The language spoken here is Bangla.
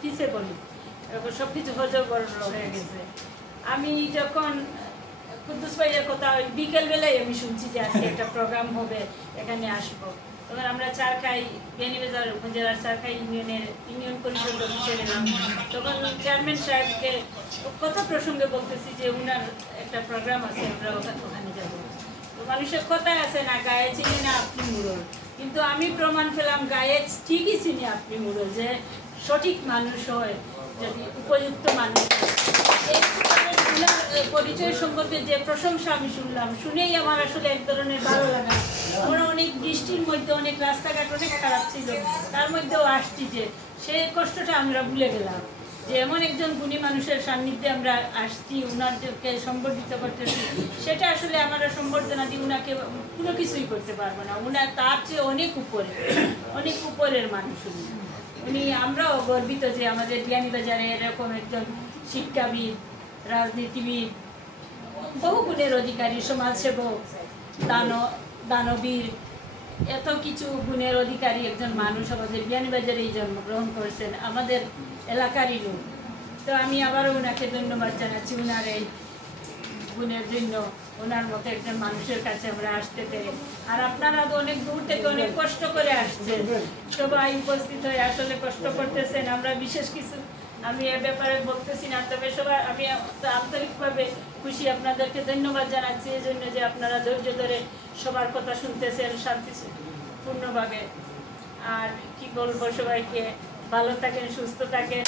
পিছিয়ে পড়ি, সব কিছু হজবরল হয়ে গেছে। আমি যখন কুদ্দুস ভাইয়ের কথা ওই বিকেলবেলায় আমি শুনছি যে আজকে একটা প্রোগ্রাম হবে, এখানে আসবো, তখন আমরা চারখাই বিয়ানীবাজার উপজেলার চারখাই ইউনিয়ন পরিষদ অফিসে গেলাম। তখন চেয়ারম্যান সাহেবকে কথা প্রসঙ্গে বলতেছি যে উনার একটা প্রোগ্রাম আছে, আমরা ওখানে যাব। তো মানুষের কথায় আছে না, গায়ে চিনি না আপনি মুরল, কিন্তু আমি প্রমাণ পেলাম গায়ে ঠিকই চিনি আপনি মুরল, যে সঠিক মানুষ হয় যদি উপযুক্ত মানুষ হয়। এই পরিচয় সম্পর্কে যে প্রশংসা আমি শুনলাম, শুনেই আমার আসলে এক ধরনের ভালো লাগা। আমরা অনেক বৃষ্টির মধ্যে, অনেক রাস্তাঘাট অনেক খারাপ ছিল, তার মধ্যেও আসছি, যে সেই কষ্টটা আমরা ভুলে গেলাম, যে এমন একজন গুণী মানুষের সান্নিধ্যে আমরা আসছি, উনারকে সম্বর্ধিত করতেছি। সেটা আসলে আমরা সম্বর্ধনা দিয়ে উনাকে কোনো কিছুই করতে পারবো না, উনার তার চেয়ে অনেক উপরে, অনেক উপরের মানুষ উনি। আমরাও গর্বিত যে আমাদের বিয়ানীবাজারে এরকম একজন শিক্ষাবিদ, রাজনীতিবিদ, বহু গুণের অধিকারী, সমাজসেবক, দানবীর, এত কিছু গুণের অধিকারী একজন মানুষ আমাদের বিয়ানীবাজারেই জন্মগ্রহণ করেছেন, আমাদের এলাকারই লোক। তো আমি আবারও ওনাকে ধন্যবাদ জানাচ্ছি ওনার এই গুণের জন্য, ওনার মতো একজন মানুষের কাছে আমরা আসতে পেরে। আর আপনারা তো অনেক দূর থেকে অনেক কষ্ট করে আসছেন, সবাই উপস্থিত হয়ে আসলে কষ্ট করতেছেন। আমরা বিশেষ কিছু আমি এ ব্যাপারে বলতেছি না, তবে সবাই আমি আন্তরিকভাবে খুশি, আপনাদেরকে ধন্যবাদ জানাচ্ছি এই জন্য যে আপনারা ধৈর্য ধরে সবার কথা শুনতেছেন শান্তিপূর্ণভাবে। আর কি বলবো, সবাইকে ভালো থাকেন, সুস্থ থাকেন।